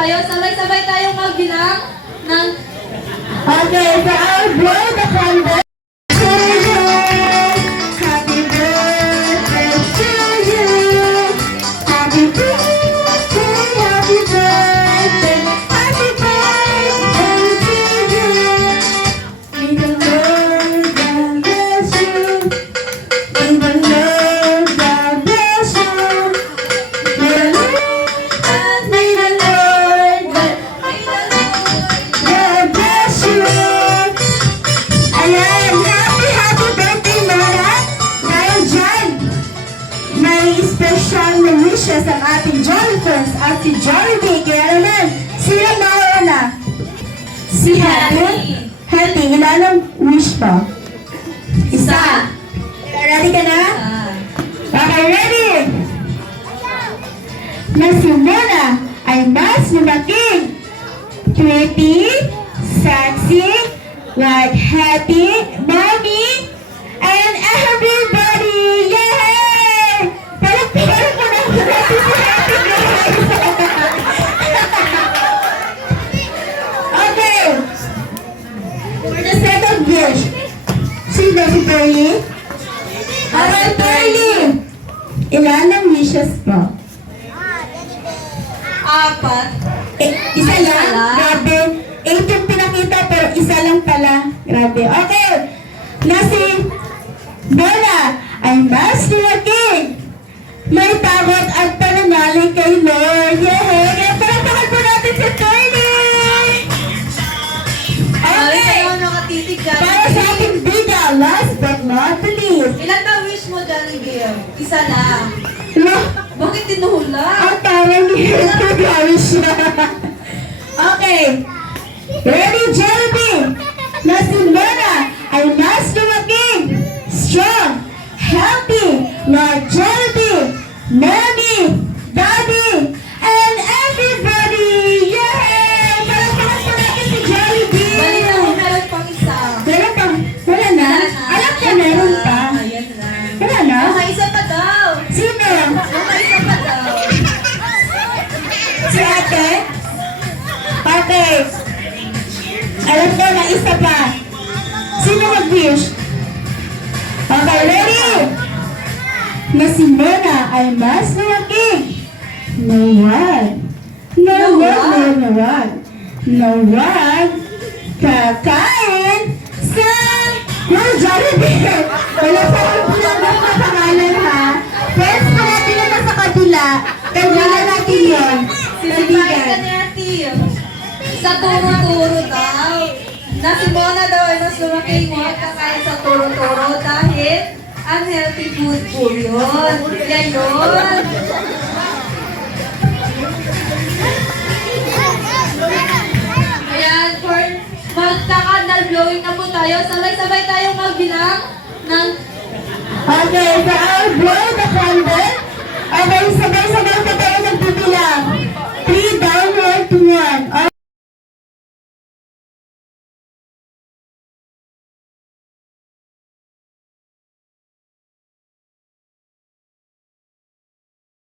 tayo. Sabay-sabay tayong magbilang ng... Okay, so I'll blow the candle. Happy birthday to you. Happy birthday, happy birthday, happy birthday to you. May the Lord God bless you. May the Lord God bless you. May the Lord God bless you. Ayan, happy birthday Lola. Dahil dyan, may special na wishes ang ating Jolly Friends at si Jollibee. Kaya naman, sino mauna? Si Hattie. Hattie, ilan ang wish mo? Isa. Ready ka na? Okay, ready? Na si Mona ay mas lumaking, pretty, sexy, like happy, mommy, and everybody! Yay! Pero mo na ako natin si Happy guys! Okay! For the second wish, sino si Pearly? Alright, Pearly! Ilan ang wishes mo? Apat. Isa Isa lang? lang? Grabe. 8 yung pinakita pero isa lang pala. Grabe. Okay. Na si Bola ay mas lumaking. May takot at pananalig kay Lord. Yehey! Kaya palagpakan po natin si Tony! Ay, Okay. kayo nakatitig ka. Para sa ating bida, last but not the least. Ilan ba wish mo, Jollibee? Isa lang. No, Bakit tinuhula? ang tawag ni Gary siya. Okay. Ready, Jollibee? Na si Mona ay mas lumaking, strong, healthy, like Jollibee, Mommy, Daddy, and everybody! Yay! Palagpakan po natin si Jollibee! Balita ko meron pang isa. Meron pa? Wala na? Alam ka, meron pa. Ayan na. Wala na? Mga isa pa daw. Sino? Mga isa pa daw. Si ate? Okay. Alam ko na isa pa. Sino mag-wish? Okay, ready? Na si Mona ay mas lumaking. No one. No one. No one. No one. Kakain sa Jollibee. Wala sa pagbilang na pangalan ha. Friends ko natin na sa kabila. Kailangan natin yun. Sisipahin ka ni Ate. Sa turo-turo daw. Na si Mona daw ay mas lumaking huwag kakain sa turo-turo dahil unhealthy food po yun. Yan yun. Ayan, for magka-candle blowing na po tayo. Sabay-sabay tayong magbilang ng... Okay, so I'll blow the candle. Okay, sabay-sabay ka tayo nagbibilang.